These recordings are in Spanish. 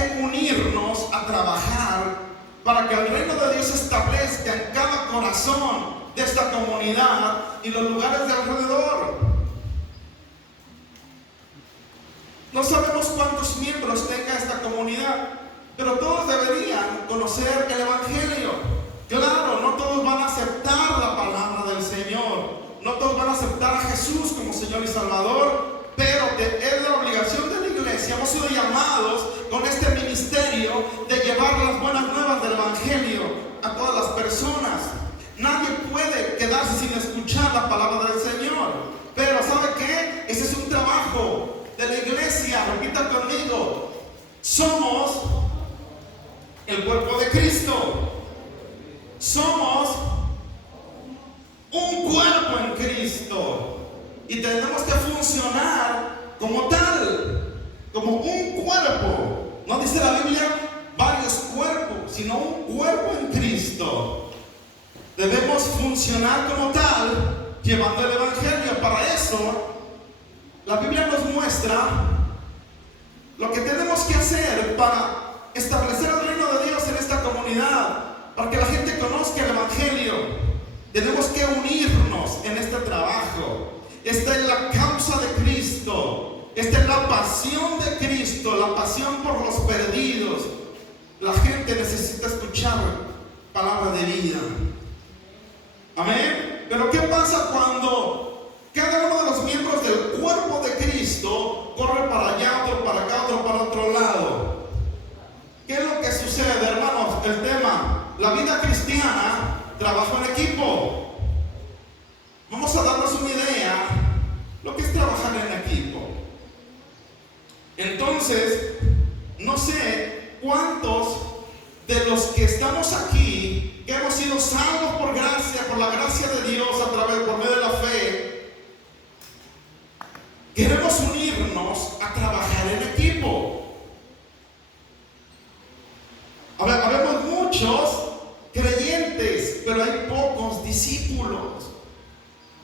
que unirnos a trabajar para que el reino de Dios se establezca en cada corazón de esta comunidad y los lugares de alrededor. No sabemos cuántos miembros tenga esta comunidad, pero todos deberían conocer el Evangelio. Claro, no todos van a aceptar la palabra del Señor, no todos van a aceptar a Jesús como Señor y Salvador, pero es la obligación de la iglesia. Hemos sido llamados con este ministerio de llevar las buenas nuevas del Evangelio a todas las personas. Nadie puede quedarse sin escuchar la palabra del Señor, pero ¿sabe qué? Ese es un trabajo de la iglesia. Repita conmigo: somos el cuerpo de Cristo. Somos un cuerpo en Cristo y tenemos que funcionar como tal, como un cuerpo. No dice la Biblia varios cuerpos, sino un cuerpo en Cristo. Debemos funcionar como tal, llevando el Evangelio. Para eso, la Biblia nos muestra lo que tenemos que hacer para establecer el reino de Dios en esta comunidad, para que la gente conozca el Evangelio. Tenemos que unirnos en este trabajo. Esta es la causa de Cristo. Esta es la pasión de Cristo, la pasión por los perdidos. La gente necesita escuchar palabra de vida. Amén. Pero ¿qué pasa cuando cada uno de los miembros del cuerpo de Cristo corre para allá, otro para acá, otro para otro lado? ¿Qué es lo que sucede, hermanos? El tema, la vida cristiana, trabajo en equipo. Vamos a darnos una idea lo que es trabajar en equipo. Entonces, no sé cuántos de los que estamos aquí, que hemos sido salvos por gracia, por la gracia de Dios por medio de la fe, queremos unirnos a trabajar en equipo. Habemos muchos creyentes, pero hay pocos discípulos.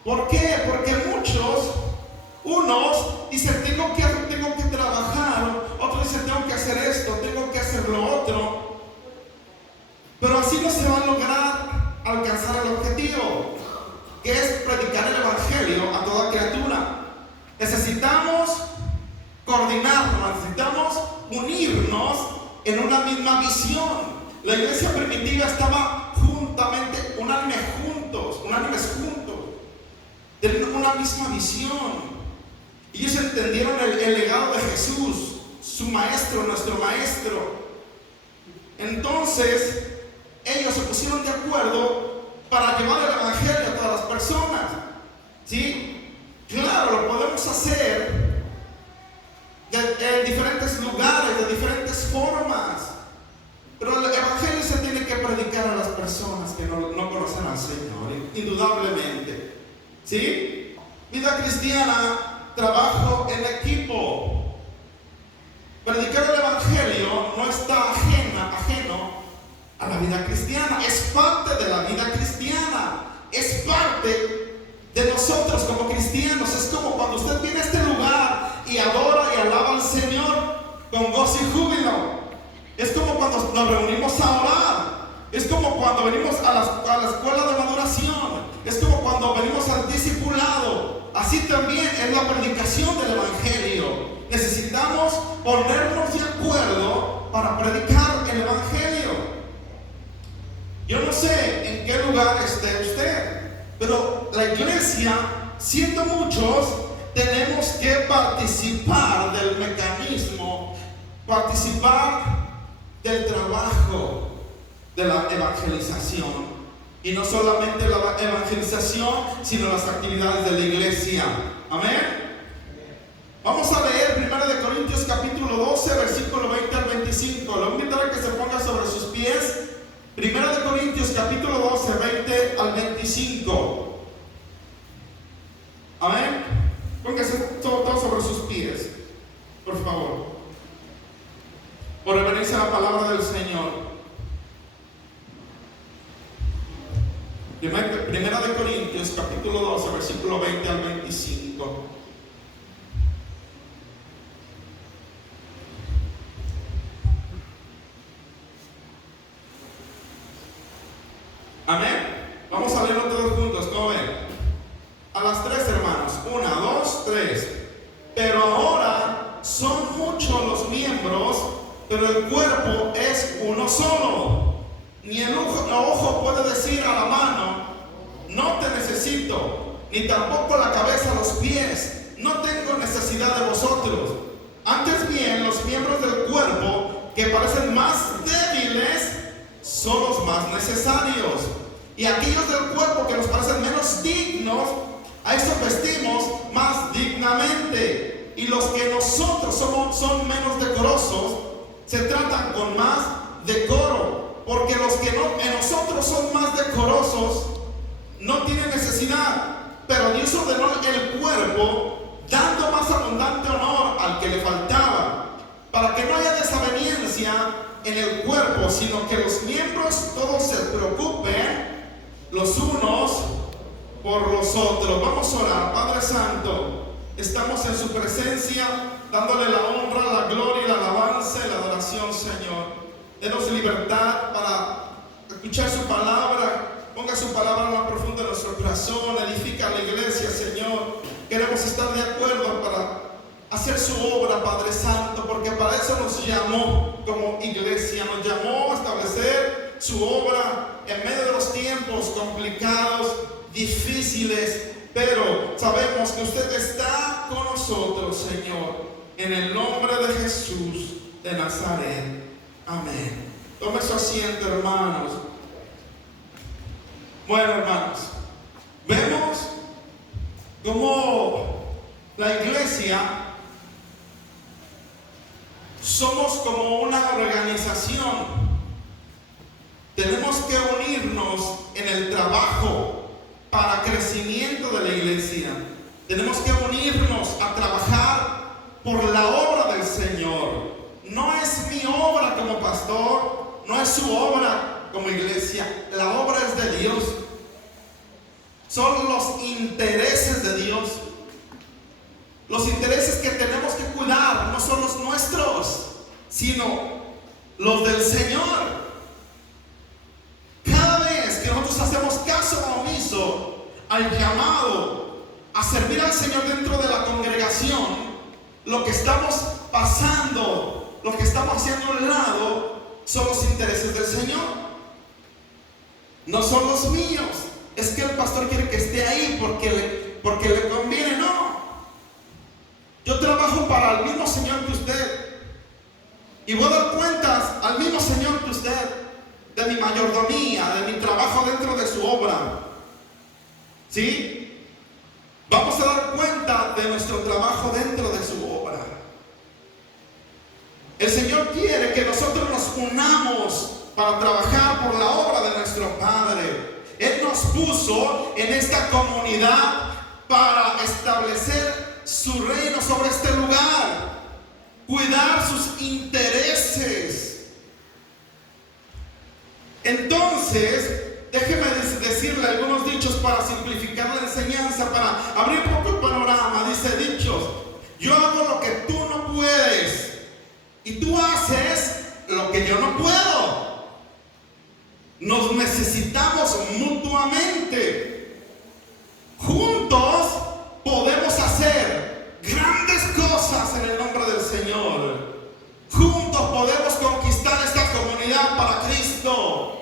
¿Por qué? Porque unos dicen tengo que trabajar, otros dicen tengo que hacer esto, tengo que hacer lo otro, pero así no se va a lograr alcanzar el objetivo, que es predicar el Evangelio a toda criatura. Necesitamos coordinarnos, necesitamos unirnos en una misma visión. La iglesia primitiva estaba juntamente, unánimes juntos, tenían una misma visión. Ellos entendieron el legado de Jesús, su maestro, nuestro maestro. Entonces, ellos se pusieron de acuerdo para llevar el Evangelio a todas las personas. ¿Sí? Claro, lo podemos hacer en diferentes lugares, de diferentes formas. Pero el Evangelio se tiene que predicar a las personas que no conocen al Señor, indudablemente. ¿Sí? Vida cristiana, trabajo en equipo. Predicar el Evangelio no está ajeno a la vida cristiana. Es parte de la vida cristiana. Es parte de nosotros como cristianos. Es como cuando usted viene a este lugar y adora y alaba al Señor con gozo y júbilo. Es como cuando nos reunimos a orar. Es como cuando venimos a la escuela de maduración. Es como cuando venimos al discipulado. Así también es la predicación del Evangelio. Necesitamos ponernos de acuerdo para predicar el Evangelio. Yo no sé en qué lugar esté usted, pero la iglesia, siendo muchos, tenemos que participar del mecanismo, participar del trabajo de la evangelización. Y no solamente la evangelización, sino las actividades de la iglesia. Amén. Vamos a leer 1 Corintios capítulo 12, versículo 20 al 25. Lo voy a invitar a que se ponga sobre sus pies. 1 Corintios capítulo 12, 20 al 25. Amén. Póngase todo sobre sus pies, por favor, por reverencia a la palabra del Señor. 1 Corintios capítulo 12, versículo 20 al 25. Amén. Vamos a leerlo todos juntos, ¿cómo ven? A las 3, hermanos. 1, 2, 3. Pero ahora son muchos los miembros, pero el cuerpo es uno solo. Ni el ojo puede decir a la mano, no te necesito, ni tampoco la cabeza a los pies, no tengo necesidad de vosotros. Antes bien, los miembros del cuerpo que parecen más débiles son los más necesarios. Y aquellos del cuerpo que nos parecen menos dignos, a estos vestimos más dignamente. Y los que nosotros son menos decorosos, se tratan con más decoro. Porque los que en nosotros son más decorosos, no tienen necesidad. Pero Dios ordenó el cuerpo, dando más abundante honor al que le faltaba, para que no haya desaveniencia en el cuerpo, sino que los miembros todos se preocupen los unos por los otros. Vamos a orar. Padre Santo, estamos en su presencia, dándole la honra, la gloria y la alabanza y la adoración, Señor. Denos libertad para escuchar su palabra. Ponga su palabra en lo profundo de nuestro corazón. Edifica la iglesia, Señor. Queremos estar de acuerdo para hacer su obra, Padre Santo, porque para eso nos llamó como iglesia. Nos llamó a establecer su obra en medio de los tiempos complicados, difíciles, pero sabemos que usted está con nosotros, Señor, en el nombre de Jesús de Nazaret. Amén. Tome su asiento, hermanos. Bueno, hermanos, vemos cómo la iglesia somos como una organización. Tenemos que unirnos en el trabajo para crecimiento de la iglesia. Tenemos que unirnos a trabajar por la obra del Señor. No es mi obra como pastor, no es su obra como iglesia. La obra es de Dios. Son los intereses de Dios. Los intereses que tenemos que cuidar no son los nuestros, sino los del Señor. Cada vez que nosotros hacemos caso omiso al llamado a servir al Señor dentro de la congregación, lo que estamos pasando, lo que estamos haciendo a un lado, son los intereses del Señor. No son los míos. Es que el pastor quiere que esté ahí porque le conviene. No. Yo trabajo para el mismo Señor que usted. Y voy a dar cuentas al mismo Señor que usted de mi mayordomía, de mi trabajo dentro de su obra. ¿Sí? Vamos a dar cuenta de nuestro trabajo dentro de su obra. El Señor quiere que nosotros nos unamos para trabajar por la obra de nuestro Padre. Él nos puso en esta comunidad para establecer su reino sobre este lugar, cuidar sus intereses. Entonces, déjeme decirle algunos dichos para simplificar la enseñanza, para abrir un poco el panorama. Dice dichos: yo hago lo que tú no puedes y tú haces lo que yo no puedo. Nos necesitamos mutuamente. Juntos podemos hacer grandes cosas en el nombre del Señor. Juntos podemos conquistar esta comunidad para Cristo.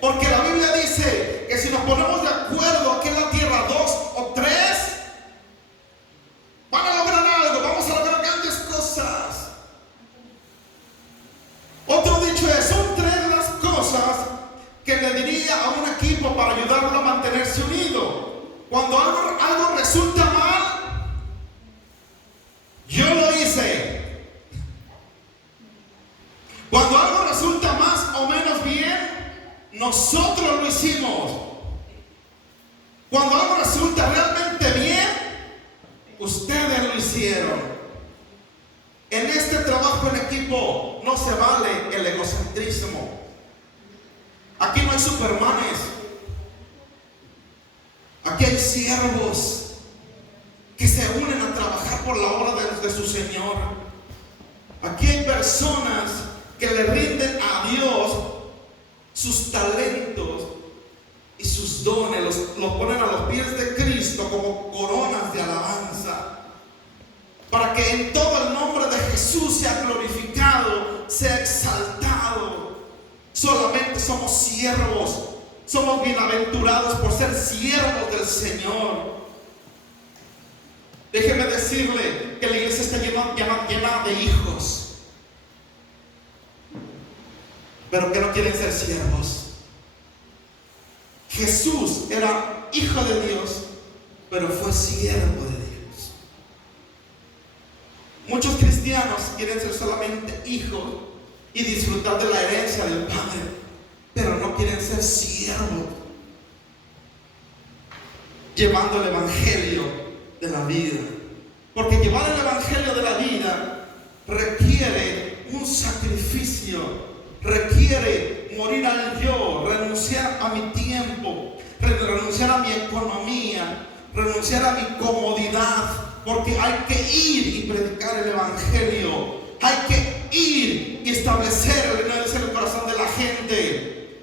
Porque la Biblia dice que si nos ponemos de acuerdo aquí en la tierra, 2 o 3, van a lograr algo, vamos a lograr grandes cosas. Otro dicho es: son 3 las cosas que le diría a un equipo para ayudarlo a mantenerse unido. Cuando algo resulta mal, yo lo hice. Cuando algo resulta más o menos bien, nosotros lo hicimos. Cuando algo resulta realmente bien, ustedes lo hicieron. En este trabajo en equipo no se vale el egocentrismo. Aquí no hay supermanes. Aquí hay siervos que se unen a trabajar por la obra de su Señor. Aquí hay personas que le rinden a Dios sus talentos, sus dones los ponen a los pies de Cristo como coronas de alabanza, para que en todo el nombre de Jesús sea glorificado, sea exaltado. Solamente somos siervos, somos bienaventurados por ser siervos del Señor. Déjeme decirle que la iglesia está llena de hijos, pero que no quieren ser siervos. Jesús era hijo de Dios, pero fue siervo de Dios. Muchos cristianos quieren ser solamente hijos y disfrutar de la herencia del Padre, pero no quieren ser siervos, llevando el evangelio de la vida. Porque llevar el evangelio de la vida requiere un sacrificio, requiere morir al yo, renunciar a mi tiempo, renunciar a mi economía, renunciar a mi comodidad, porque hay que ir y predicar el evangelio, hay que ir y establecer el reino en el corazón de la gente.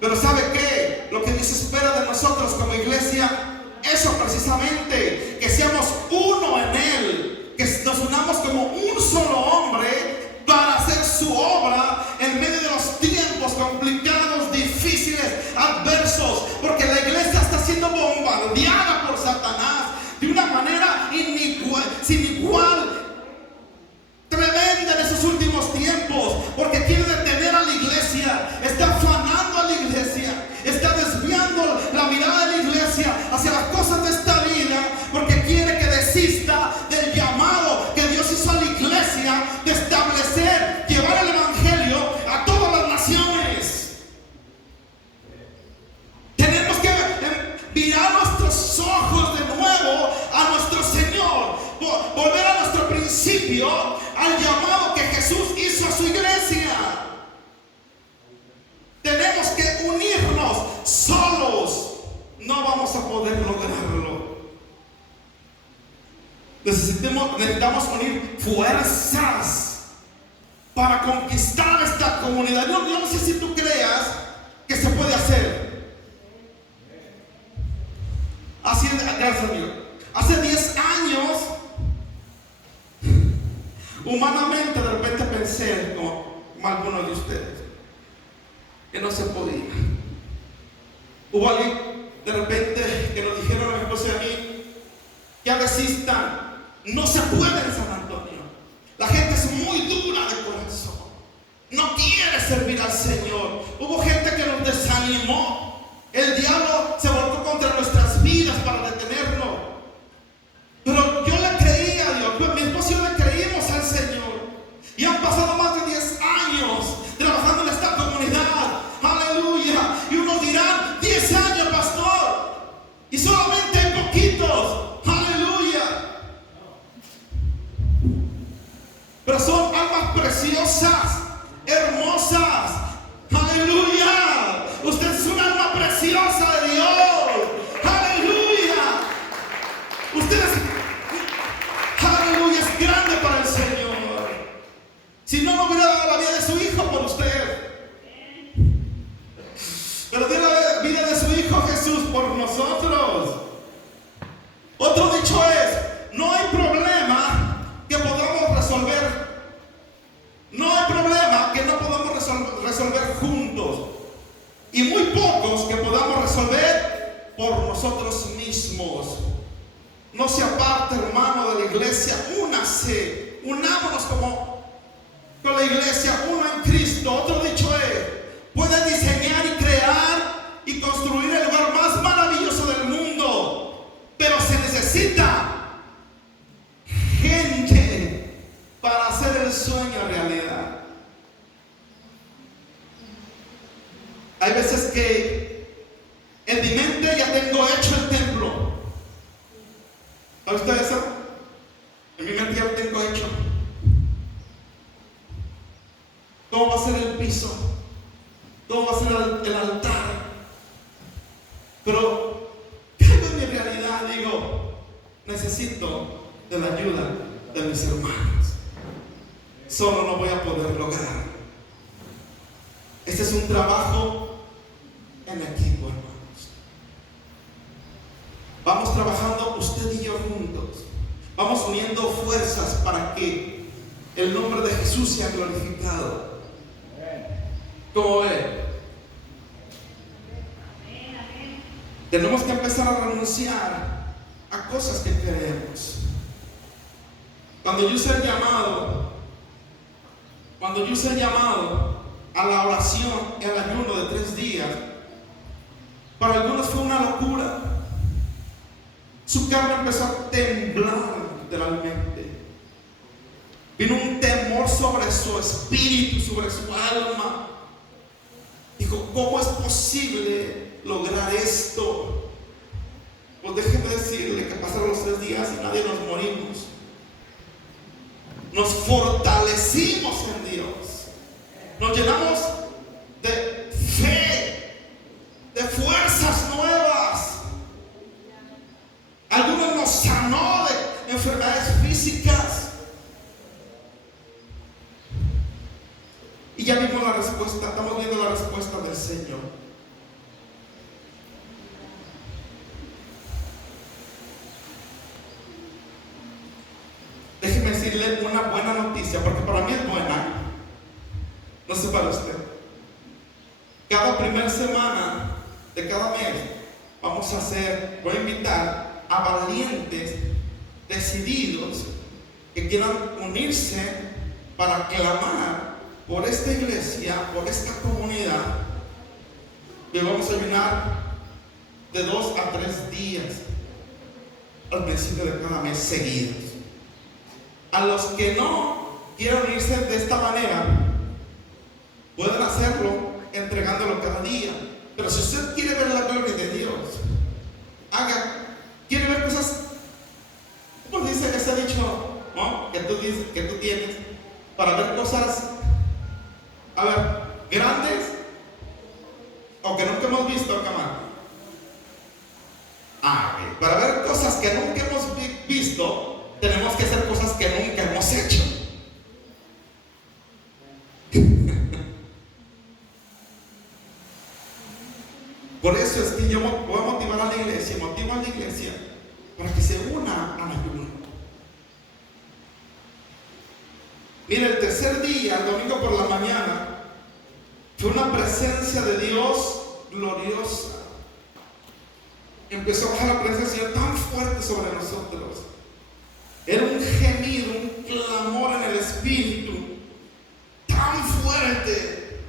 Pero ¿sabe qué? Lo que Dios espera de nosotros como iglesia, eso precisamente, que seamos uno en Él, que nos unamos como un solo hombre para hacer su obra en medio de los tiempos complicados, difíciles, adversos, porque la iglesia está siendo bombardeada por Satanás de una manera sin igual, tremenda en esos últimos tiempos, porque quiere detener a la iglesia, está afanando a la iglesia, está desviando la mirada de la iglesia hacia las cosas de esta vida, porque quiere que desista del llamado que Dios hizo a la iglesia de establecer, llevar el evangelio a todas las naciones. Tenemos que mirar nuestros ojos de nuevo a nuestro Señor, volver a nuestro principio, al llamado que Jesús hizo a su iglesia. Tenemos que unirnos. Solos no vamos a poder lograrlo. Necesitamos unir fuerzas para conquistar esta comunidad. Yo no sé si tú creas que se puede hacer. Gracias, amigo. Hace 10 años, humanamente, de repente pensé, como algunos de ustedes, que no se podía. Hubo alguien de repente que nos dijeron a mi esposa y a mí: ya desistan, no se puede en San Antonio. La gente es muy dura de corazón, no quiere servir al Señor. Hubo gente que nos desanimó. El diablo se volcó contra nuestras vidas para detenerlo. Pero yo le creía a Dios, mi esposa y yo le creímos al Señor. Y han pasado más de 10 años trabajando en esta comunidad. Aleluya. Y unos dirán: 10 años, pastor, y solamente hay poquitos. Aleluya. Pero son almas preciosas, hermosas. Aleluya. Usted es un alma preciosa de Dios. Aleluya. Usted es, aleluya, es grande para el Señor. Si no, no hubiera dado la vida de su hijo por usted, pero dio la vida de su hijo Jesús por nosotros. Otro dicho es: no hay problema que podamos resolver, no hay problema que no podamos resolver juntos, y muy pocos que podamos resolver por nosotros mismos. No se aparte, hermano, de la iglesia. Únase, unámonos con la iglesia, uno en Cristo. Otro dicho es: puede diseñar y crear y construir el lugar más maravilloso del mundo, pero se necesita gente para hacer el sueño realidad. Hay veces que en mi mente ya tengo hecho el templo. ¿Sabe usted eso? En mi mente ya lo tengo hecho. ¿Cómo va a ser el piso? ¿Cómo va a ser el altar? Pero caigo en mi realidad, digo: necesito de la ayuda de mis hermanos. Solo no voy a poder lograr. Este es un trabajo en equipo, hermanos. vamos uniendo fuerzas para que el nombre de Jesús sea glorificado. ¿Cómo ve? Tenemos que empezar a renunciar a cosas que queremos. Cuando yo hice el llamado a la oración y al ayuno de 3 días, para algunos fue una locura. Su carne empezó a temblar literalmente. Vino un temor sobre su espíritu, sobre su alma. Dijo, ¿cómo es posible lograr esto? Pues déjeme decirle que pasaron los 3 días y nadie nos morimos. Nos fortalecimos en Dios. Nos llenamos de fe, de fuerzas nuevas. Algunos nos sanó de enfermedades físicas. Y ya vimos la respuesta, estamos viendo la respuesta del Señor. Déjeme decirle una buena noticia, porque para mí es buena. No sé para usted. Cada primera semana de cada mes voy a invitar a valientes, decididos, que quieran unirse para clamar por esta iglesia, por esta comunidad. Y vamos a ayunar de 2 a 3 días al principio de cada mes seguidos. A los que no quieran unirse de esta manera, pueden hacerlo entregándolo cada día. Pero si usted quiere ver la gloria de Dios, quiere ver cosas, ¿cómo dice ese dicho, no? que tú tienes para ver cosas, grandes o que nunca hemos visto, cámara? Okay. Para ver cosas que nunca hemos visto, tenemos que hacer cosas que nunca hemos hecho. Por eso es que yo voy a motivo a la iglesia para que se una al ayuno. Mira, el tercer día, el domingo por la mañana, fue una presencia de Dios gloriosa. Empezó a bajar la presencia de Dios tan fuerte sobre nosotros. Era un gemido, un clamor en el espíritu tan fuerte.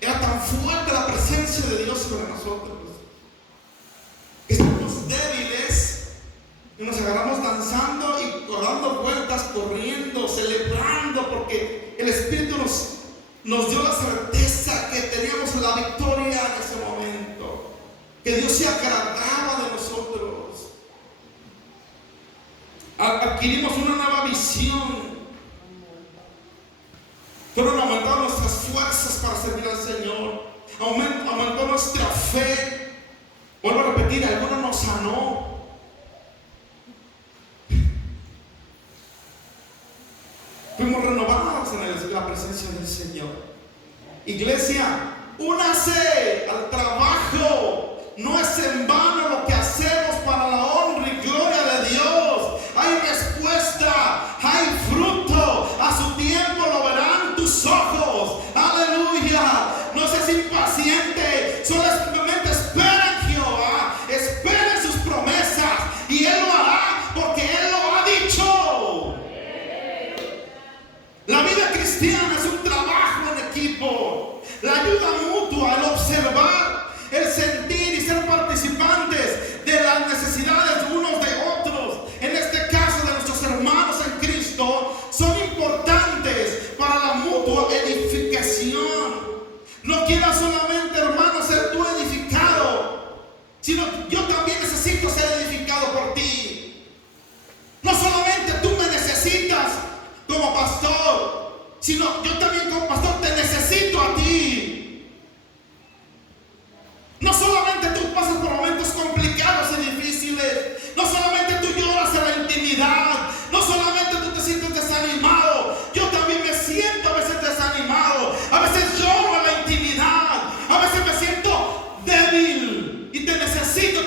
Era tan fuerte la presencia de Dios sobre nosotros. Estamos débiles y nos agarramos danzando y dando vueltas, corriendo, celebrando, porque el Espíritu nos dio la certeza que teníamos la victoria en ese momento, que Dios se agradaba de nosotros. Adquirimos una nueva visión. Fueron aumentando nuestras fuerzas para servir al Señor. Aumentó nuestra fe. Vuelvo a repetir, alguno nos sanó. Fuimos renovados en la presencia del Señor. Iglesia, únase al trabajo. No es en vano lo que hacemos para la honra y gloria de Dios. Hay respuesta, hay fruto. A su tiempo lo verán tus ojos. Aleluya. No seas impaciente. Solamente espera en Jehová. Espera en sus promesas. Y Él lo hará porque Él lo ha dicho. La vida cristiana es un trabajo en equipo. La ayuda mutua, el observar, el sentir y ser participantes de las necesidades unos de otros. En este caso de nuestros hermanos en Cristo, son importantes para la mutua edificación. No quieras solamente, hermano, ser tú edificado, sino yo también necesito ser edificado por ti. No solamente tú me necesitas como pastor, sino yo también como pastor te necesito a ti. No solamente tú pasas por momentos complicados y difíciles, no solamente tú lloras en la intimidad, no solamente tú te sientes desanimado, yo también me siento a veces desanimado, a veces lloro en la intimidad, a veces me siento débil y te necesito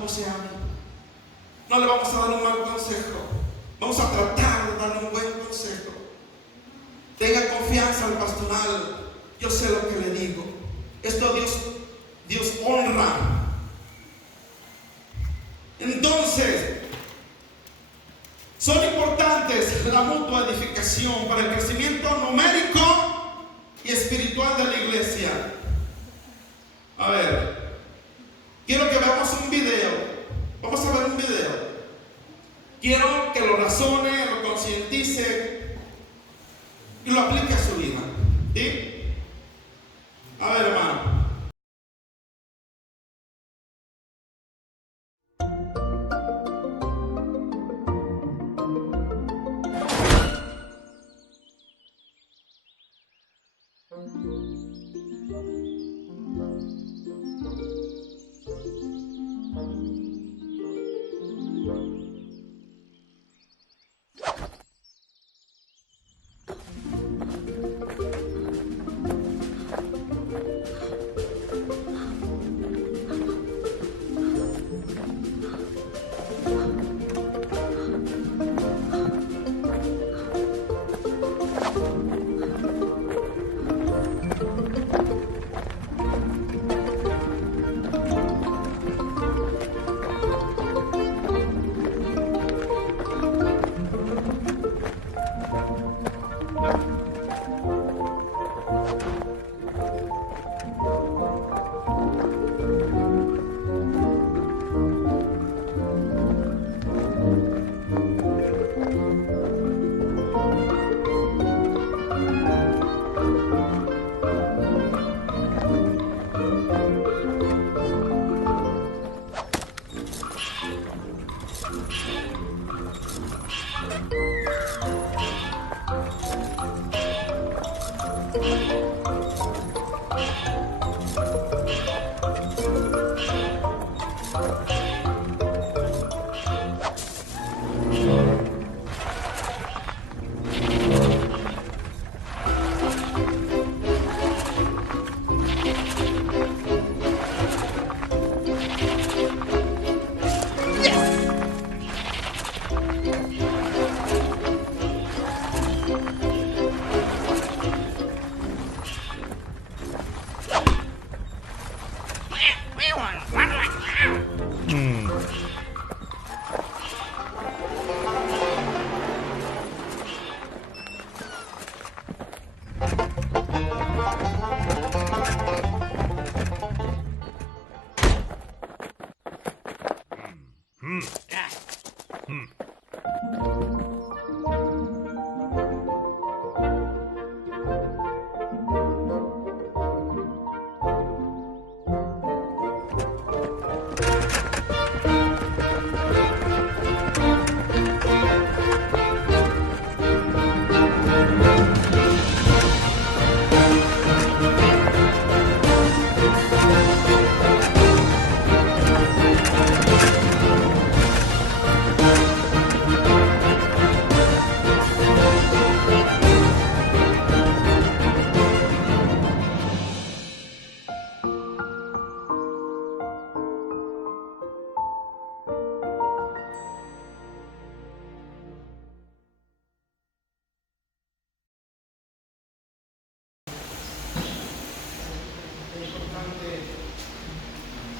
José a mí. No le vamos a dar un mal consejo. Vamos a tratar de darle un buen consejo. Tenga confianza al pastoral. Yo sé lo que le digo. Esto Dios honra. Entonces, son importantes la mutua edificación para el crecimiento numérico y espiritual de la iglesia. A ver, quiero que veamos un video. Vamos a ver un video. Quiero que lo razone, lo concientice y lo aplique a su vida. ¿Sí? A ver, hermano.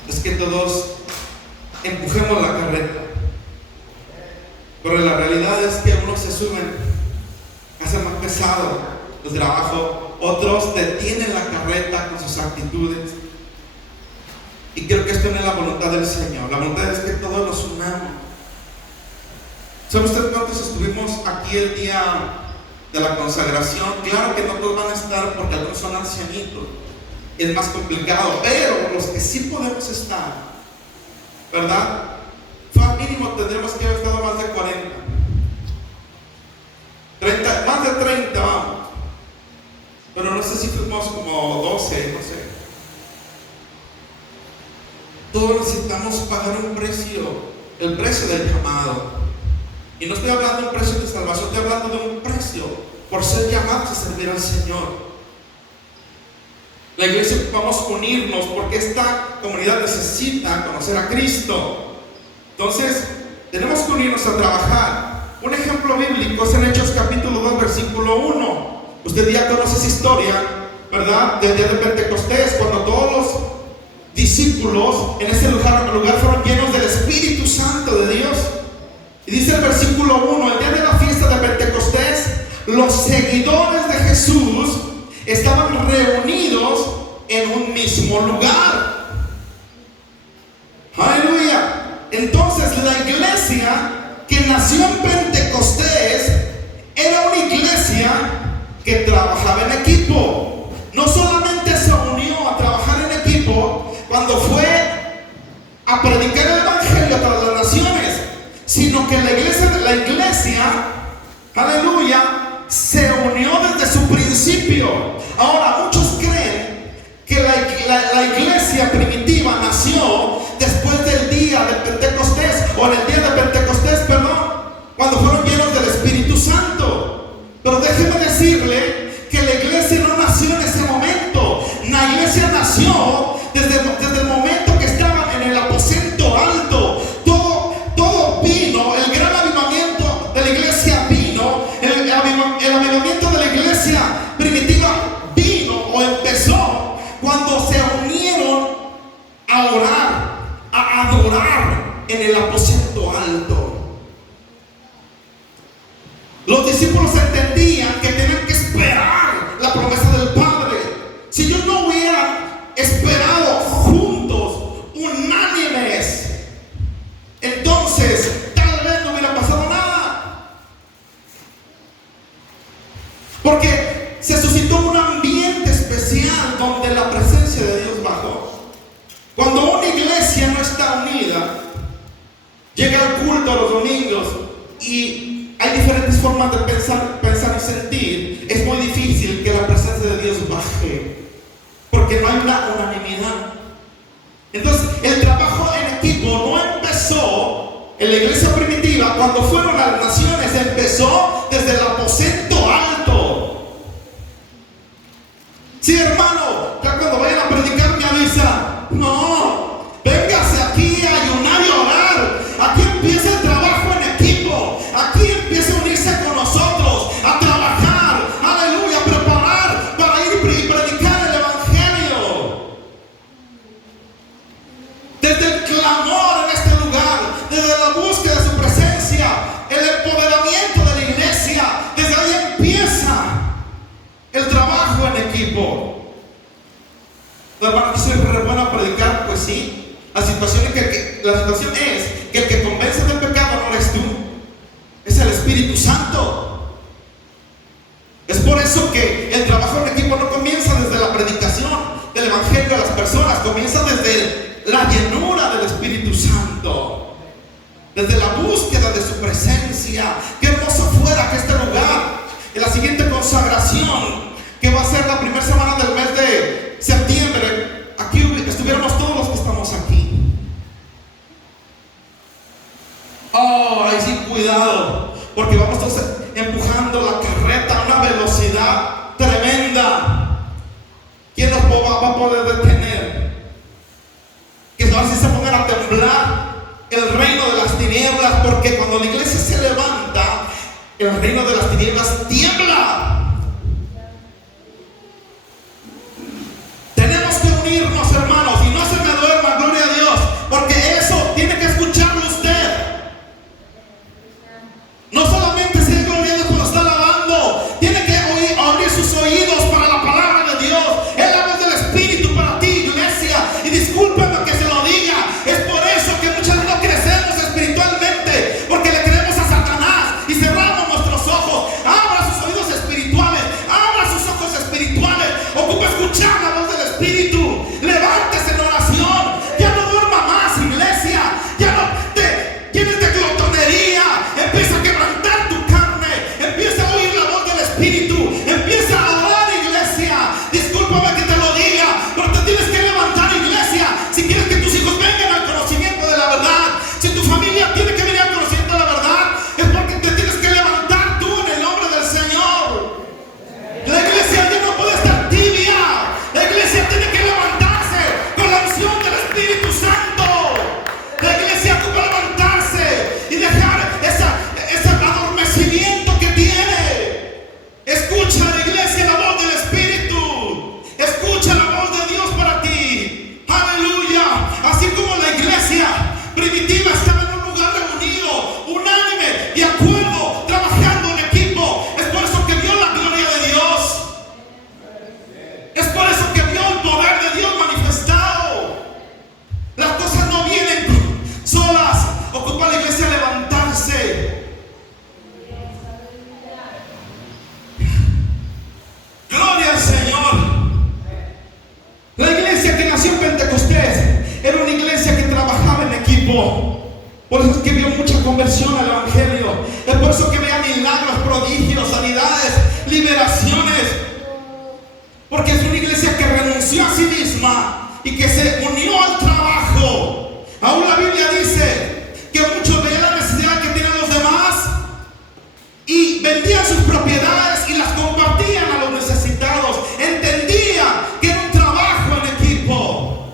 Es que todos empujemos la carreta, pero la realidad es que unos se suben, hacen más pesado el trabajo, otros detienen la carreta con sus actitudes. Y creo que esto no es la voluntad del Señor. La voluntad es que todos nos unamos. ¿Sabe usted cuántos estuvimos aquí el día de la consagración? Claro que no todos van a estar porque algunos son ancianitos, es más complicado, pero los que sí podemos estar, ¿verdad? Mínimo tendremos que haber estado más de 40, más de 30, vamos. Pero no sé si fuimos como 12, no sé. Todos necesitamos pagar un precio, el precio del llamado. Y no estoy hablando de un precio de salvación, estoy hablando de un precio por ser llamados a servir al Señor. La iglesia ocupamos unirnos porque esta comunidad necesita conocer a Cristo. Entonces, tenemos que unirnos a trabajar. Un ejemplo bíblico es en Hechos capítulo 2, versículo 1. Usted ya conoce esa historia, ¿verdad? Del día de Pentecostés, cuando todos los discípulos en ese lugar fueron llenos del Espíritu Santo de Dios. Y dice el versículo 1, el día de la fiesta de Pentecostés, los seguidores de Jesús estaban reunidos en un mismo lugar. Aleluya. Entonces la iglesia que nació en Pentecostés era una iglesia que trabajaba en equipo. No solamente se unió a trabajar en equipo cuando fue a predicar el evangelio a todas las naciones, sino que la iglesia, aleluya, se unió desde su principio. Ahora, muchos creen que la iglesia primitiva nació después del día de Pentecostés, o en el día de Pentecostés, cuando fueron llenos del Espíritu Santo. Pero déjeme decirle que la iglesia no nació en ese momento. La iglesia nació desde el momento que estaban en el aposento alto. Todo vino, el gran avivamiento de la iglesia vino, el avivamiento de la iglesia primitiva vino o empezó cuando se unieron a orar, a adorar en el aposento alto. Los discípulos entendían que tenían que esperar la promesa del Padre. Si ellos no hubieran esperado juntos, unánimes, entonces tal vez no hubiera pasado nada. Porque se suscitó un ambiente especial donde la presencia de Dios bajó. Cuando una iglesia no está unida, llega al culto a los domingos y hay diferentes formas de pensar y sentir. Es muy difícil que la presencia de Dios baje, porque no hay una unanimidad. Entonces, el trabajo en equipo no empezó en la iglesia primitiva cuando fueron a las naciones, empezó desde el aposento alto. Sí, hermano, ya cuando vayan a predicar me avisa. No, véngase aquí a ayunar y a orar. Aquí empieza el trabajo en equipo. Aquí empieza a unirse con nosotros, a trabajar, aleluya, a preparar para ir y predicar el evangelio. Desde el clamor en este lugar, desde la búsqueda de su presencia, el empoderamiento de la iglesia, desde ahí empieza el trabajo en equipo. Hermano, que soy re bueno a predicar, pues sí. La situación es que el que convence del pecado no eres tú, es el Espíritu Santo. Es por eso que el trabajo en equipo no comienza desde la predicación del evangelio a las personas, comienza desde la llenura del Espíritu Santo, desde la búsqueda de su presencia. Qué hermoso fuera que este lugar, en la siguiente consagración, que va a ser la primera semana del mes de septiembre, aquí estuviéramos todos los que estamos aquí. Oh, ahí sí, cuidado, porque vamos todos empujando la carreta a una velocidad tremenda. ¿Quién nos va a poder detener? Que ahora sí se pongan a temblar el reino de las tinieblas, porque cuando la iglesia se levanta, el reino de las tinieblas tiembla. Tenemos que unirnos, hermanos, y no se me duerma, gloria a Dios, porque eso tiene que escucharlo usted. No solamente se gloria a Dios cuando está alabando, tiene que abrir sus oídos para la palabra de Dios. Es la voz del Espíritu para ti, iglesia. Y discúlpeme que se lo diga, es por eso que muchas veces no crecemos espiritualmente, porque le creemos a Satanás y cerramos nuestros ojos. Abra sus oídos espirituales. vio mucha conversión al Evangelio. Es por eso que veía milagros, prodigios, sanidades, liberaciones. Porque es una iglesia que renunció a sí misma y que se unió al trabajo. Aún la Biblia dice que muchos veían la necesidad que tienen los demás y vendían sus propiedades y las compartían a los necesitados. Entendían que era un trabajo en equipo.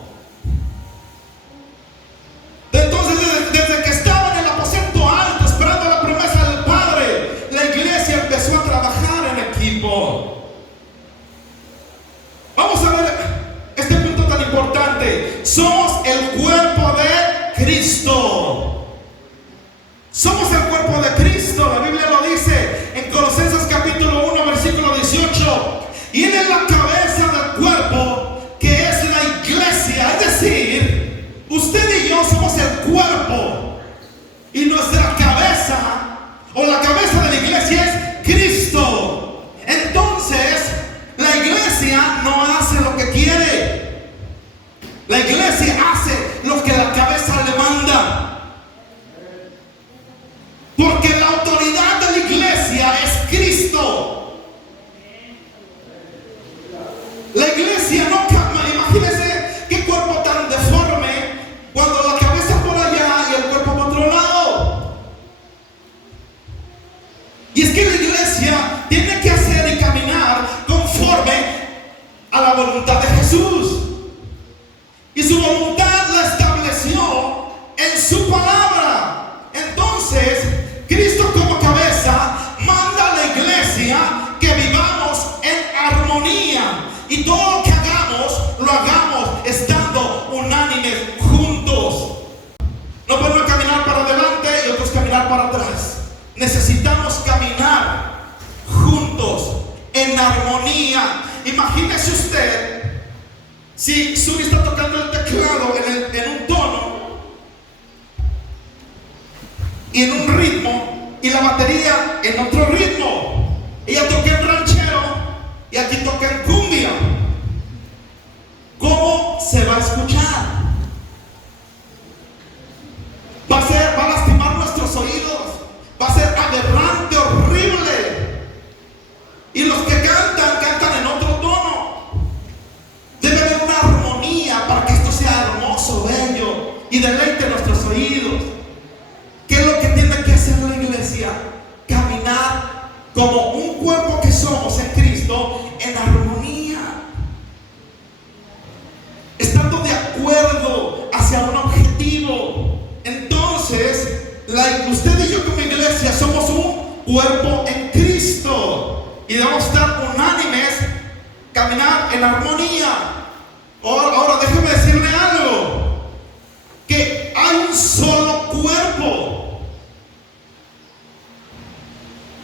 Entonces, desde que estaban en el aposento alto esperando la promesa del Padre, la iglesia empezó a trabajar en equipo. Vamos a ver este punto tan importante. Somos el cuerpo de Cristo. Somos el cuerpo de Cristo. La Biblia lo dice en Colosenses capítulo 1 versículo 18. Y Él es la cabeza del cuerpo, que es la iglesia. Es decir, usted y yo somos el cuerpo, y nuestra cabeza, o la cabeza de la iglesia, es Cristo. Entonces, la iglesia no hace lo que quiere. La iglesia hace lo que la cabeza le manda. Porque la autoridad de la iglesia es Cristo. La iglesia no cambia. Imagínense qué cuerpo tan deforme cuando la cabeza por allá y el cuerpo por otro lado. Y es que la iglesia tiene que hacer y caminar conforme a la voluntad de Jesús. Y su voluntad la estableció en su palabra. Entonces, Cristo como cabeza manda a la iglesia que vivamos en armonía. Y todo lo que hagamos, lo hagamos estando unánimes, juntos. No podemos caminar para adelante y otros caminar para atrás. Necesitamos caminar juntos, en armonía. Imagínese usted, si Suri está tocando el teclado en un tono y en un ritmo, y la batería en otro ritmo. Ella toca en ranchero y aquí toca en cumbia. ¿Cómo se va a escuchar? Va a lastimar nuestros oídos. Va a ser aberrante, horrible. Y los que cantan en otro tono. Debe haber una armonía para que esto sea hermoso, bello y deleite nuestros oídos. ¿Qué es lo que tiene que hacer la iglesia? Caminar como un cuerpo que somos en Cristo, en armonía, estando de acuerdo hacia un objetivo. Entonces, usted y yo como iglesia somos un cuerpo en Cristo y debemos estar unánimes, caminar en armonía. Ahora déjeme decirle algo, que hay un solo cuerpo.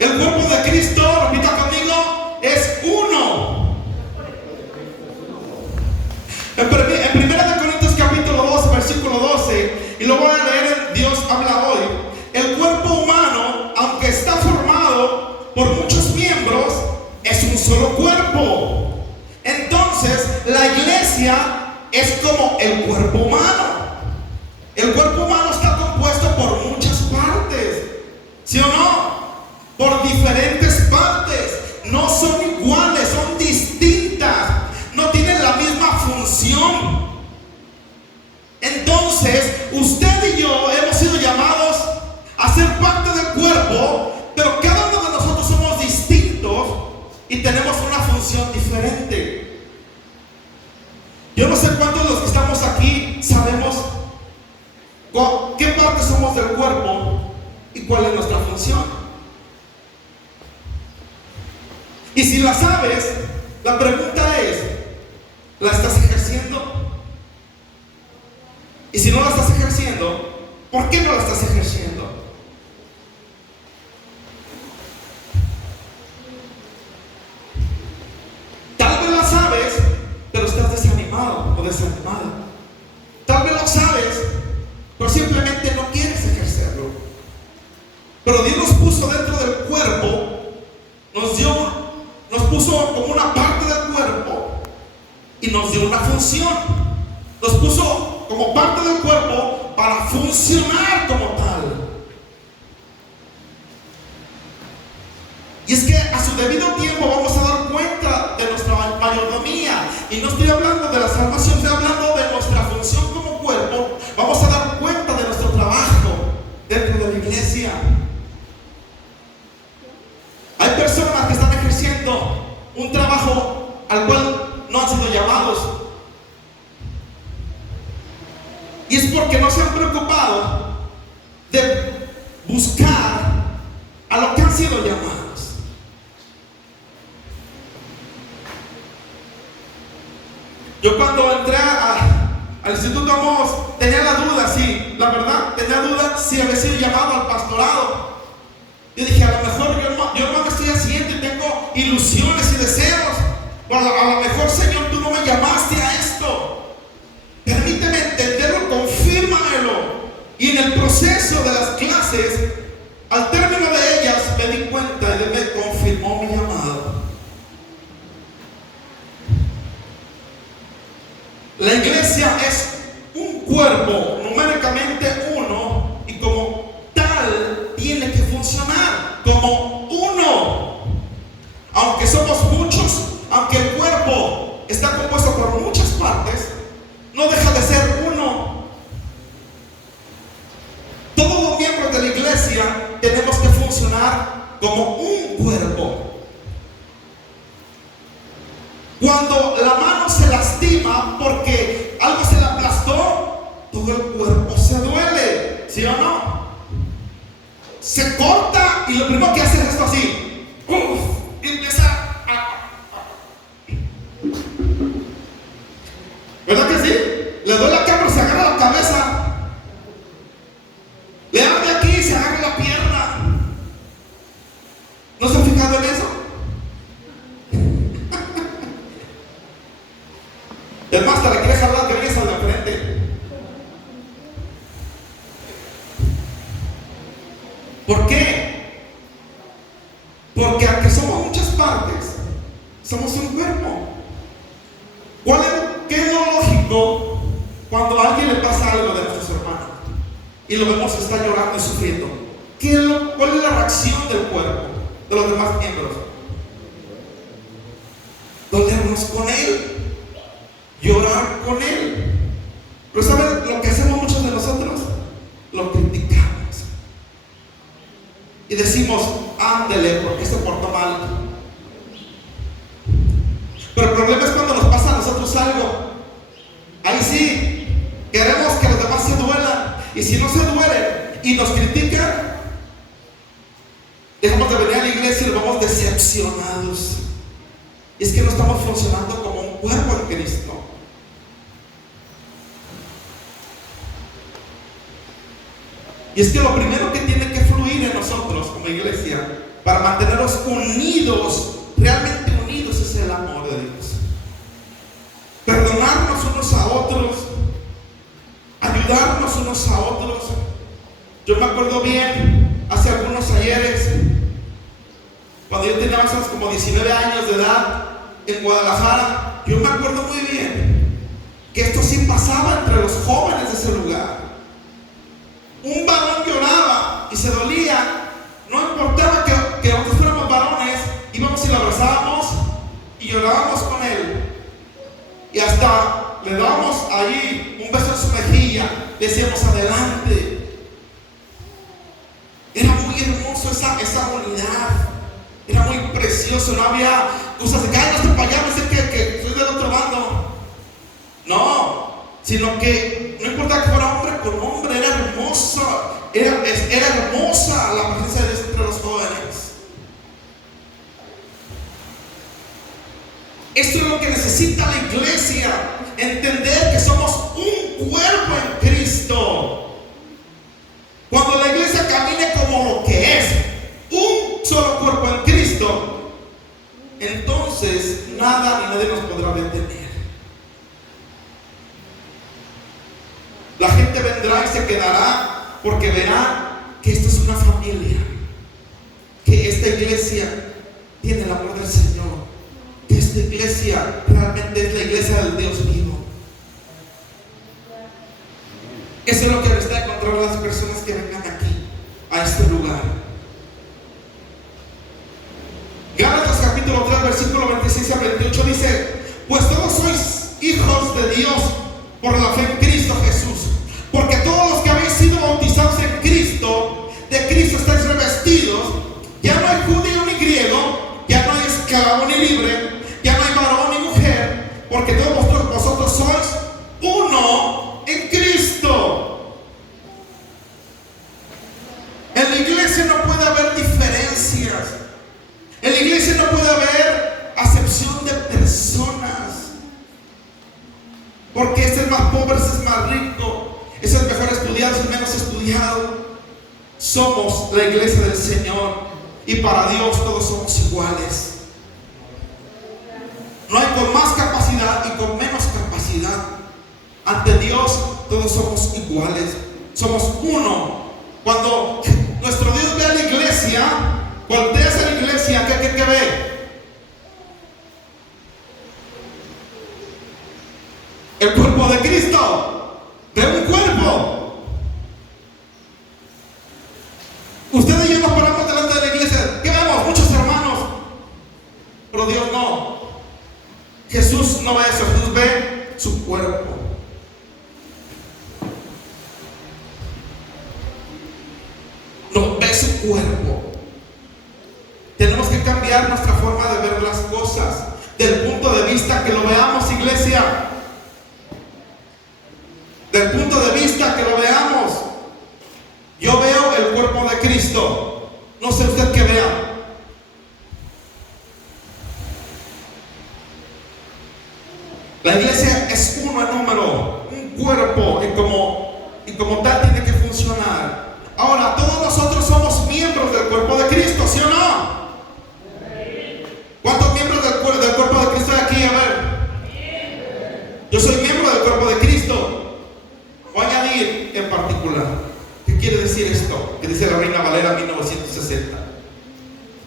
El cuerpo de Cristo, repita conmigo, es uno. En 1 Corintios capítulo 12, versículo 12, y lo voy a leer en Dios habla hoy. El cuerpo humano, aunque está formado por muchos miembros, es un solo cuerpo. Entonces, la iglesia es como el cuerpo humano. El cuerpo humano está compuesto por muchas partes, ¿sí o no? Por diferentes partes. No son iguales, son distintas. No tienen la misma función. Entonces, usted y yo hemos sido llamados a ser parte del cuerpo, pero cada uno de nosotros somos distintos y tenemos una función diferente. Yo no sé cuántos de los que estamos aquí sabemos qué parte somos del cuerpo y cuál es nuestra función. Y si la sabes, la pregunta es, ¿la estás ejerciendo? Y si no la estás ejerciendo, ¿por qué no la estás ejerciendo? Tal vez la sabes, pero estás desanimado o desanimada. Tal vez lo sabes, pero simplemente no quieres ejercerlo. Pero Dios nos puso dentro del cuerpo, nos puso como una parte del cuerpo y nos dio una función. Nos puso como parte del cuerpo para funcionar como tal. Y es que a su debido tiempo vamos a dar cuenta de nuestra mayordomía. Y no estoy hablando de la salvación, estoy hablando de nuestra función como cuerpo. Vamos a dar cuenta de nuestro trabajo dentro de la iglesia. Hay personas que están ejerciendo un trabajo al cual no han sido llamados. Y es porque no se han preocupado de buscar a lo que han sido llamados. Yo cuando entré al Instituto Amos tenía la duda, sí, la verdad, tenía duda si había sido llamado al pastorado. Yo dije, a lo mejor yo no me estoy haciendo y tengo ilusiones y deseos. O a lo mejor, Señor, tú no me llamaste a esto. Permíteme entenderlo, confírmamelo. Y en el proceso de las clases, al término de ellas, me di cuenta y me confirmó mi llamado. La iglesia es un cuerpo, numéricamente uno, y como tal tiene que funcionar como uno. Aunque somos muchos, aunque el cuerpo está compuesto por muchas partes, no deja de ser uno. Todos los miembros de la iglesia tenemos que funcionar como un cuerpo. Cuando la mano se lastima porque algo se le aplastó, todo el cuerpo se duele, ¿sí o no? Se corta y lo primero que hace es esto así. Y empieza a... ¿Verdad que sí? Le duele acá, pero se agarra la cabeza. Le arde aquí y se agarra la pierna. ¿No se han fijado en eso? El más te la quiere jalar que vienes al de frente. ¿Por qué? Porque aunque somos muchas partes, somos un cuerpo. ¿Qué es lo lógico cuando a alguien le pasa algo de nuestros hermanos y lo vemos que está llorando y sufriendo? ¿Cuál es la reacción del cuerpo, de los demás miembros? Dolernos con él, llorar con él. Pero ¿saben lo que hacemos muchos de nosotros? Lo criticamos y decimos, ándele, porque se portó mal. Pero el problema es cuando nos pasa a nosotros algo. Ahí sí, queremos que los demás se duelan. Y si no se duelen y nos critican, dejamos de venir a la iglesia y nos vamos decepcionados. Y es que no estamos funcionando como un cuerpo en Cristo. Y es que lo primero que tiene que fluir en nosotros como iglesia para mantenernos unidos, realmente unidos, es el amor de Dios. Perdonarnos unos a otros, ayudarnos unos a otros. Yo me acuerdo bien, hace algunos ayeres, cuando yo tenía más o menos como 19 años de edad, en Guadalajara, yo me acuerdo muy bien que esto sí pasaba entre los jóvenes de ese lugar. Un varón lloraba y se dolía, no importaba que nosotros fuéramos varones, íbamos y lo abrazábamos y llorábamos con él, y hasta le dábamos ahí un beso en su mejilla, decíamos adelante. Era muy hermoso esa unidad, era muy precioso, no había cosas de que ay, no estoy para allá, no sé que soy del otro bando. No, sino que no importa que fuera hombre con hombre, era hermosa, era hermosa la presencia de Dios entre los jóvenes. Esto es lo que necesita la iglesia, entender que somos un cuerpo en Cristo. Cuando la iglesia camine como lo que es, un solo cuerpo en Cristo, entonces nada ni nadie nos podrá detener. La gente vendrá y se quedará porque verá que esto es una familia, que esta iglesia tiene el amor del Señor, que esta iglesia realmente es la iglesia del Dios vivo. Eso es lo que necesitan encontrar las personas que vengan aquí, a este lugar. de Dios por la fe en Cristo Jesús. Porque todos los que habéis sido bautizados en Cristo, de Cristo estáis revestidos. Ya no hay judío ni griego, ya no hay esclavo ni libre, ya no hay varón ni mujer, porque todos vosotros sois uno en Cristo. En la iglesia no puede haber diferencias. En la iglesia no puede haber acepción de personas. Porque este es más pobre, este es más rico, este es mejor estudiado, este es menos estudiado. Somos la iglesia del Señor y para Dios todos somos iguales. No hay con más capacidad y con menos capacidad. Ante Dios todos somos iguales. Somos uno. Cuando nuestro Dios ve a la iglesia, volteas a la iglesia, ¿qué ve? El cuerpo de Cristo. Ve un cuerpo. Usted y yo nos paramos delante de la iglesia. ¿Qué vemos? Muchos hermanos. Pero Dios no. Jesús no ve eso. Jesús ve su cuerpo. No, ve su cuerpo. Tenemos que cambiar nuestra forma de ver las cosas. Del punto de vista que lo veamos, iglesia. Del punto de vista que lo veamos. Yo veo el cuerpo de Cristo. No sé usted qué vea. La iglesia es uno en número, un cuerpo, y como tal tiene que funcionar. Ahora, todos nosotros somos miembros del cuerpo de Cristo, ¿sí o no? ¿Cuántos miembros del cuerpo de Cristo hay aquí? A ver. Yo soy miembro del cuerpo de Cristo. Voy a añadir en particular. ¿Qué quiere decir esto? Que dice la Reina Valera 1960.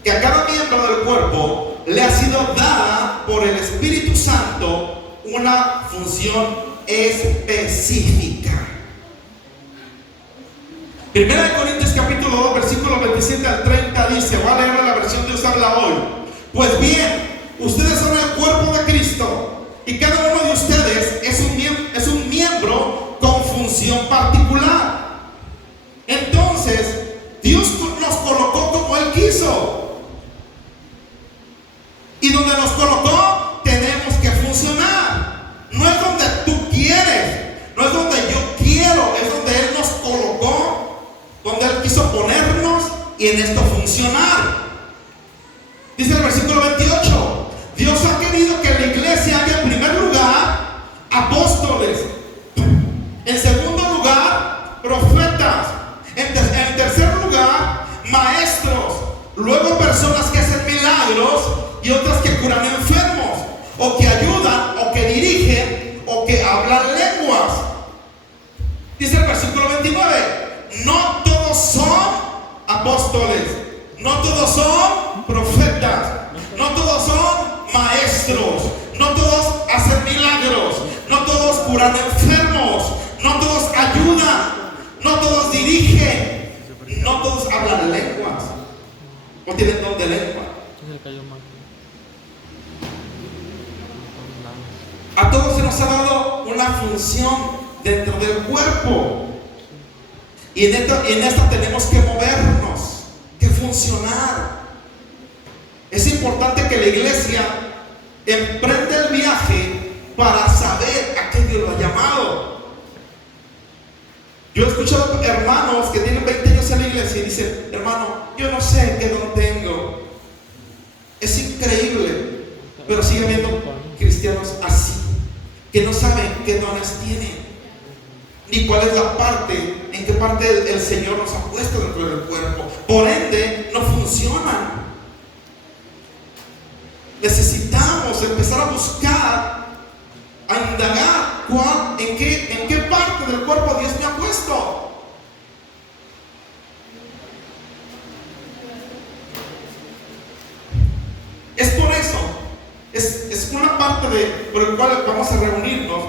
Que a cada miembro del cuerpo le ha sido dada por el Espíritu Santo una función específica. 1 Corintios capítulo 2 versículo 27 al 30 dice, voy a leer la versión Dios habla hoy. Pues bien, ustedes son el cuerpo de Cristo y cada uno de ustedes es un miembro con función particular. Entonces, Dios nos colocó como Él quiso. Y donde nos colocó, tenemos que funcionar. No es donde tú quieres, no es donde yo quiero, es donde Él nos colocó, donde Él quiso ponernos y en esto funcionar. Dice el versículo 28, Dios ha querido que en la iglesia haya en primer lugar apóstoles, en segundo lugar profetas, en tercer lugar maestros, luego personas que hacen milagros y otras que curan enfermos, o que ayudan, o que dirigen, o que hablan lenguas. Dice el versículo 29, no todos son apóstoles, no todos son profetas, no todos son maestros, no todos hacen milagros, no todos curan enfermos, no todos ayudan, no todos dirigen, no todos hablan lenguas, no tienen don de lengua. A todos se nos ha dado una función dentro del cuerpo. Y en esta tenemos que movernos, que funcionar. Es importante que la iglesia emprenda el viaje para saber a qué Dios lo ha llamado. Yo he escuchado hermanos que tienen 20 años en la iglesia y dicen, hermano, yo no sé qué don tengo. Es increíble, pero sigue habiendo cristianos así, que no saben qué dones tienen, ni cuál es la parte, en qué parte el Señor nos ha puesto dentro del cuerpo. Por ende, no funcionan. Necesitamos empezar a buscar, a indagar en qué parte del cuerpo Dios me ha puesto. Es por eso, es una parte por el cual vamos a reunirnos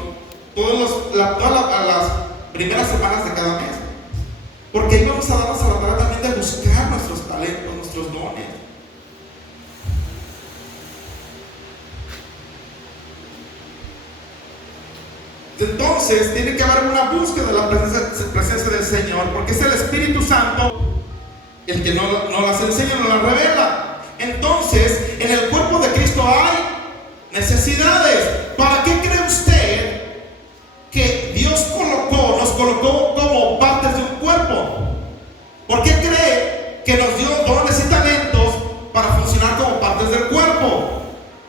todas las primeras semanas de cada mes, porque ahí vamos a darnos a la tarea también de buscar nuestros talentos, nuestros dones. entonces tiene que haber una búsqueda de la presencia del Señor, porque es el Espíritu Santo el que no las enseña, no las revela. Entonces, en el cuerpo de Cristo hay necesidades. ¿Para qué cree usted que Dios nos colocó como partes de un cuerpo? ¿Por qué cree que nos dio dones y talentos para funcionar como partes del cuerpo?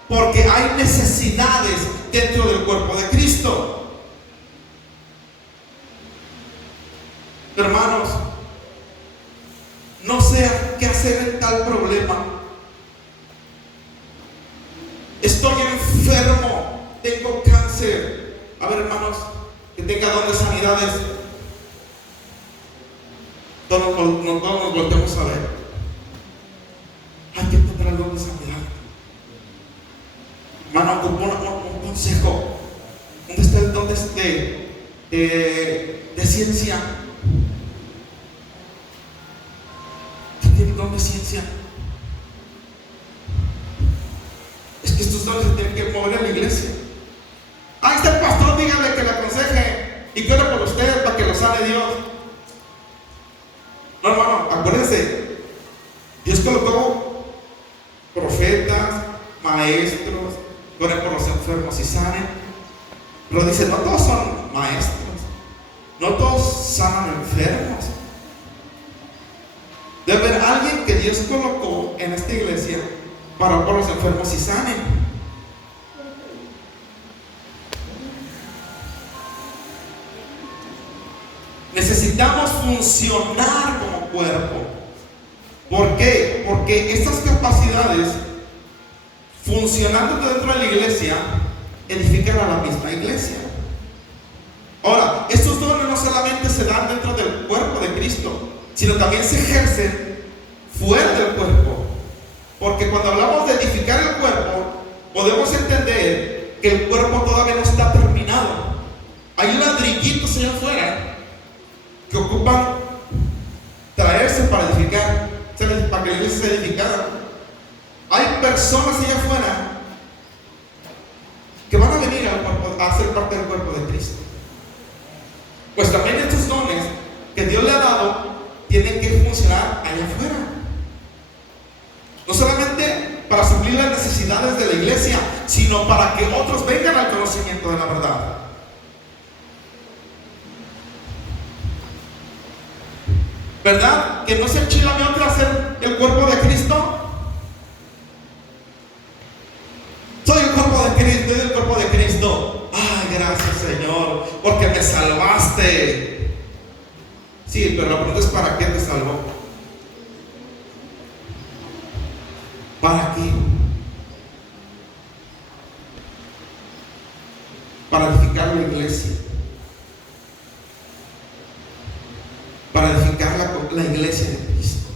Porque hay necesidades dentro del cuerpo de Cristo. Hermanos, no sé qué hacer en tal problema. Estoy enfermo, tengo cáncer. A ver, hermanos, que tenga don de sanidades. Todos nos volvemos a ver. Hay que encontrar el don de sanidad. Hermano, ocupo un consejo. ¿Dónde está el don de ciencia? ¿Quién tiene el don de ciencia? Es que estos dones se tienen que mover en la iglesia. Ahí está el pastor, díganle que le aconseje y que ore por usted para que lo sane Dios. No, hermano, acuérdense, Dios colocó profetas, maestros, que oren por los enfermos y sanen. Pero dice, no todos son maestros, no todos sanan enfermos. Debe haber alguien que Dios colocó en esta iglesia para orar por los enfermos y sanen. Necesitamos funcionar como cuerpo. ¿Por qué? Porque estas capacidades, funcionando dentro de la iglesia, edifican a la misma iglesia. Ahora, estos dones no solamente se dan dentro del cuerpo de Cristo, sino también se ejercen fuera del cuerpo. Porque cuando hablamos de edificar el cuerpo, podemos entender que el cuerpo todavía no está terminado. Hay ladrillitos allá afuera que ocupan traerse para edificar, para que la iglesia sea edificada. Hay personas allá afuera que van a venir a ser parte del cuerpo de Cristo. Pues también estos dones que Dios le ha dado tienen que funcionar allá afuera. No solamente para suplir las necesidades de la iglesia, sino para que otros vengan al conocimiento de la verdad. ¿Verdad? Que no se enchilame otra hacer el cuerpo de Cristo. Soy el cuerpo de Cristo, soy el cuerpo de Cristo. Ay, gracias, Señor, porque me salvaste. Sí, pero la pregunta es: ¿para qué te salvó? ¿Para qué? Para edificar la iglesia, para edificar la iglesia de Cristo.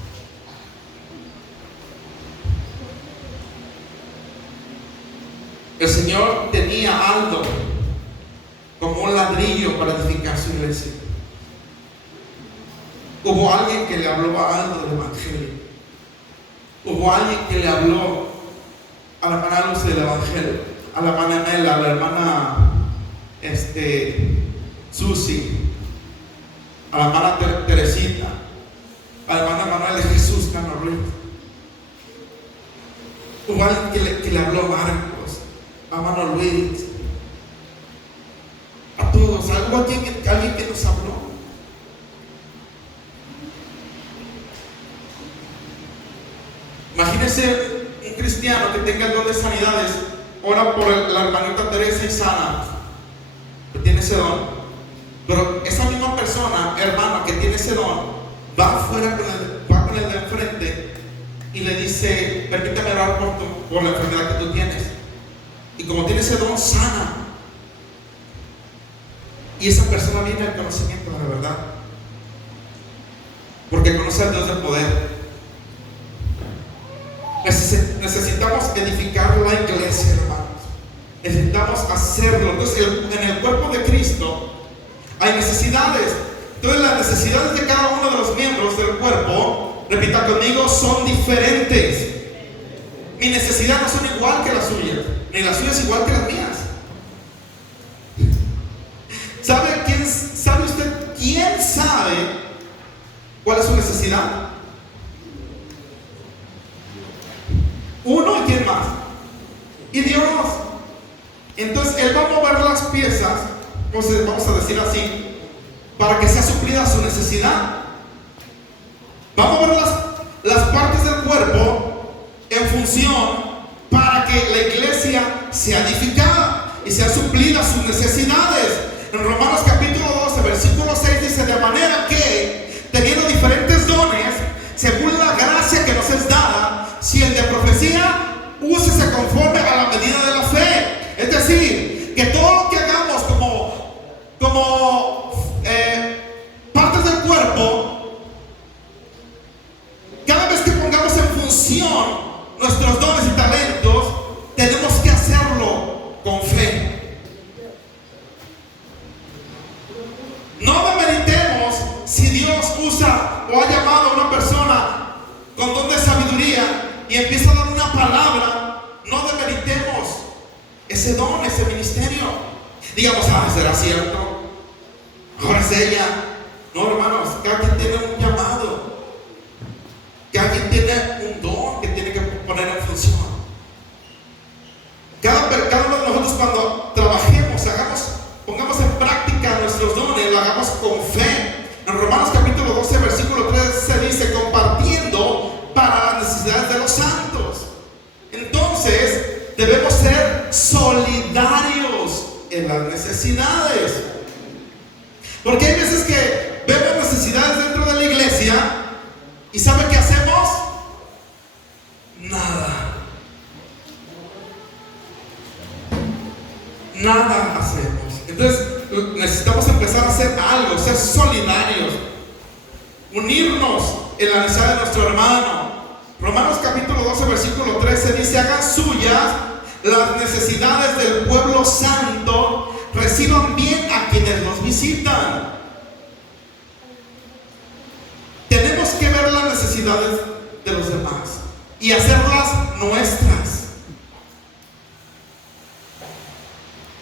El Señor tenía algo como un ladrillo para edificar su iglesia. Hubo alguien que le habló algo del Evangelio. Hubo alguien que le habló a la hermana Luz del Evangelio, a la hermana Mela, a la hermana Susi, a la hermana Teresita, a la hermana Manuel de Jesús Canarruiz. Hubo alguien que le habló a Marcos, a hermano Luis, a todos. Hubo alguien que nos habló. Imagínense un cristiano que tenga el don de sanidades, ora por la hermanita Teresa y sana, que tiene ese don. Pero esa misma persona, hermano, que tiene ese don, va afuera va con el de enfrente y le dice: permítame orar por la enfermedad que tú tienes. Y como tiene ese don, sana. Y esa persona viene al conocimiento de la verdad, porque conoce al Dios del poder. Necesitamos edificar la iglesia, hermanos. Necesitamos hacerlo. Entonces, en el cuerpo de Cristo hay necesidades. Entonces, las necesidades de cada uno de los miembros del cuerpo, repita conmigo, son diferentes. Mis necesidades no son igual que las suyas, ni las suyas igual que las mías. necesidad? Uno, ¿y quién más? Y Dios. Entonces Él va a mover las piezas, vamos a decir así, para que sea suplida su necesidad. Va a mover las partes del cuerpo en función para que la iglesia sea edificada y sea suplida sus necesidades. En Romanos capítulo 12, versículo 6 dice: de manera que, teniendo diferentes dones, según la gracia que nos es dada, si el de profecía, úsese conforme a la medida de la fe. Es decir, que todo lo que hagamos como partes del cuerpo, cada vez que pongamos en función nuestros dones y talentos, tenemos que hacerlo con fe. No demeritemos si Dios usa o ha llamado a una persona con don de sabiduría y empieza a dar una palabra. No demeritemos ese don, ese ministerio. Digamos: ¿será cierto? Ahora es ella. No, hermanos, cada quien tiene un llamado, cada quien tiene un don que tiene que poner en función. Cada uno de nosotros, cuando trabajemos, pongamos en práctica nuestros dones, lo hagamos con fe. En Romanos capítulo 12, versículo 3 se dice: compartiendo para las necesidades de los santos. Entonces debemos ser solidarios en las necesidades, porque hay veces que vemos necesidades dentro de la iglesia y ¿sabe qué hacemos? Nada hacemos. Entonces necesitamos empezar a hacer algo, ser solidarios, unirnos en la necesidad de nuestro hermano. Romanos capítulo 12, versículo 13 dice: hagan suyas las necesidades del pueblo santo, reciban bien a quienes los visitan. Tenemos que ver las necesidades de los demás y hacerlas nuestras.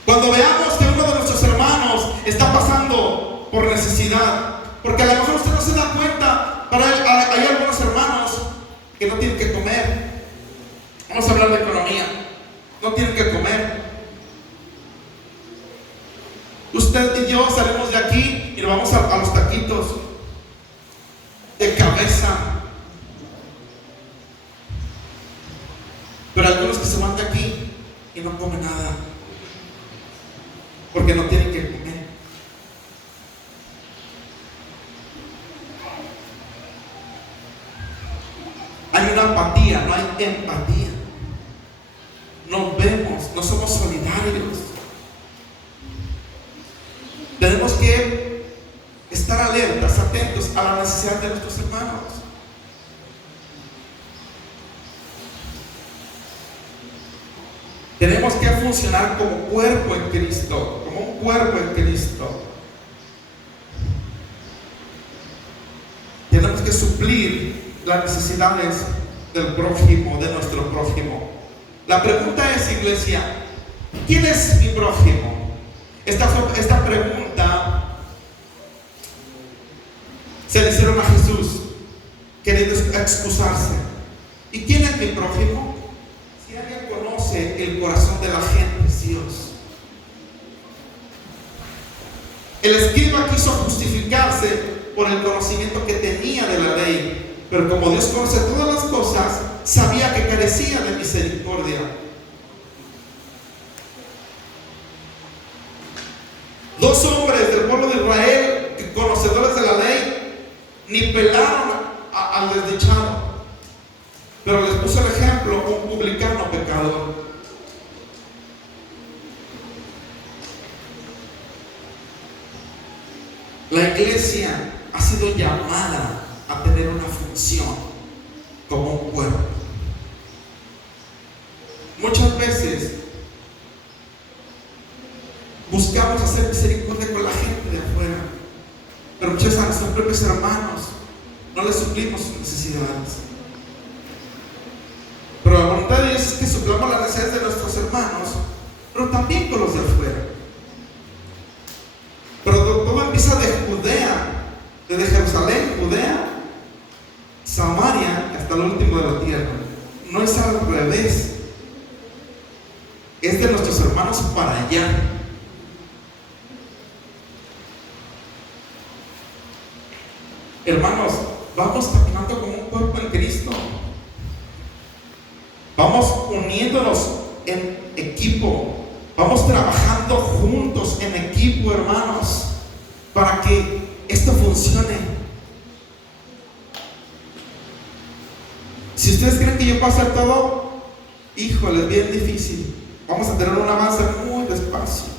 Cuando veamos que uno de nuestros hermanos está pasando por necesidad, porque a lo mejor usted no se da cuenta, hay algunos hermanos que no tienen que comer. Vamos a hablar de economía. No tienen que comer. Usted y yo salimos de aquí y nos vamos a los taquitos de cabeza. Pero algunos que se van de aquí y no comen nada, porque no tienen que comer. Hay una apatía, no hay empatía. Nos vemos, no somos solidarios. Tenemos que estar alertas, atentos a la necesidad de nuestros hermanos. Tenemos que funcionar como cuerpo en Cristo, como un cuerpo en Cristo. Tenemos que suplir las necesidades del prójimo, de nuestro prójimo. La pregunta es, iglesia, ¿quién es mi prójimo? Esta pregunta se le hicieron a Jesús, queriendo excusarse. ¿Y quién es mi prójimo? Si alguien conoce el corazón de la gente, es Dios. El escriba quiso justificarse por el conocimiento que tenía de la ley, pero como Dios conoce todas las cosas, sabía que carecía de misericordia. Dos hombres del pueblo de Israel, conocedores de la ley, ni pelaron al desdichado, pero les puso el ejemplo un publicano pecador. La iglesia ha sido llamada a tener una función como un cuerpo. Muchas veces buscamos hacer misericordia con la gente de afuera, pero muchas veces a nuestros propios hermanos no les suplimos sus necesidades. Pero la voluntad de Dios es que suplamos las necesidades de nuestros hermanos, pero también con los de afuera. Pero todo empieza de Judea, desde Jerusalén, Judea, Samaria hasta el último de la tierra. No es al revés. Es de nuestros hermanos para allá. Hermanos, vamos caminando como un cuerpo en Cristo. Vamos uniéndonos en equipo. Vamos trabajando juntos en equipo, hermanos, para que esto funcione. Si ustedes creen que yo puedo hacer todo, híjole, es bien difícil. Vamos a tener un avance muy despacio.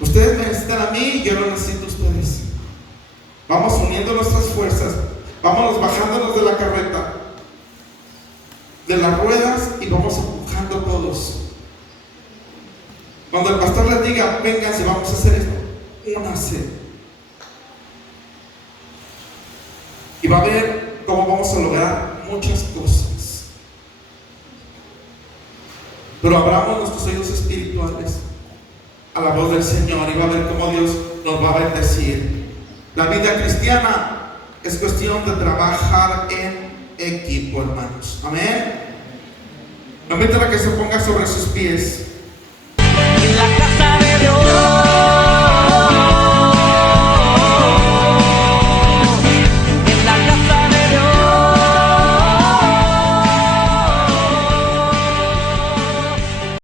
Ustedes me necesitan a mí y yo lo necesito a ustedes. Vamos uniendo nuestras fuerzas. Vámonos bajándonos de la carreta, de las ruedas, y vamos empujando todos. Cuando el pastor les diga, vénganse, vamos a hacer esto, únanse. Y va a ver cómo vamos a lograr muchas cosas. Pero abramos nuestros oídos espirituales a la voz del Señor y va a ver cómo Dios nos va a bendecir. La vida cristiana es cuestión de trabajar en equipo, hermanos. Amén. Me invito a que se ponga sobre sus pies.